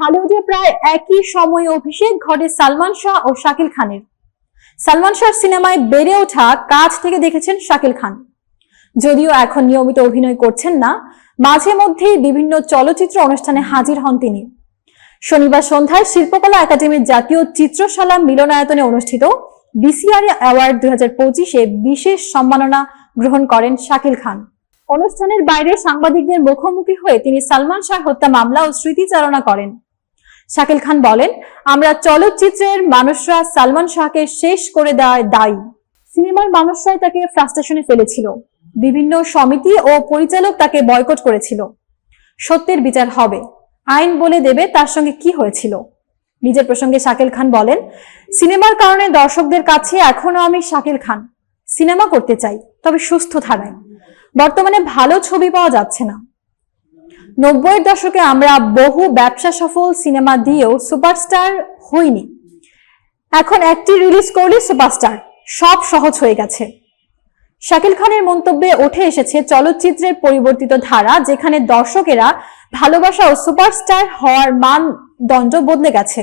ঢালিউডে প্রায় একই সময়ে অভিষেক ঘটে সালমান শাহ ও শাকিল খানের। সালমান শাহর সিনেমায় বেড়ে ওঠা কাজ থেকে দেখেছেন শাকিল খান। যদিও এখন নিয়মিত অভিনয় করছেন না, মাঝে মধ্যেই বিভিন্ন চলচ্চিত্র অনুষ্ঠানে হাজির হন তিনি। শনিবার সন্ধ্যায় শিল্পকলা একাডেমির জাতীয় চিত্রশালা মিলনায়তনে অনুষ্ঠিত বিসিআর অ্যাওয়ার্ড 2025-এ বিশেষ সম্মাননা গ্রহণ করেন শাকিল খান। অনুষ্ঠানের বাইরে সাংবাদিকদের মুখোমুখি হয়ে তিনি সালমান শাহ হত্যা মামলা ও স্মৃতিচারণা করেন। শাকিল খান বলেন, আমরা চলচ্চিত্রের মানুষরা সালমান শাহকে শেষ করে দেওয়ায় দায়ী। সিনেমার মানুষরাই তাকে ফ্রাস্ট্রেশনে ফেলেছিল। বিভিন্ন সমিতি ও পরিচালক তাকে বয়কট করেছিল। সত্যের বিচার হবে, আইন বলে দেবে তার সঙ্গে কি হয়েছিল। নিজের প্রসঙ্গে শাকিল খান বলেন, সিনেমার কারণে দর্শকদের কাছে এখনো আমি শাকিল খান। সিনেমা করতে চাই, তবে সুস্থ ধারায়। বর্তমানে ভালো ছবি পাওয়া যাচ্ছে না। 90-এর দশকে আমরা বহু ব্যবসা সফল সিনেমা দিয়েও সুপারস্টার হইনি। এখন একটি রিলিজ করলে সুপারস্টার, সব সহজ হয়ে গেছে। শাকিল খানের মন্তব্যে উঠে এসেছে চলচ্চিত্রের পরিবর্তিত ধারা, যেখানে দর্শকেরা ভালোবাসা ও সুপারস্টার হওয়ার মানদণ্ড বদলে গেছে।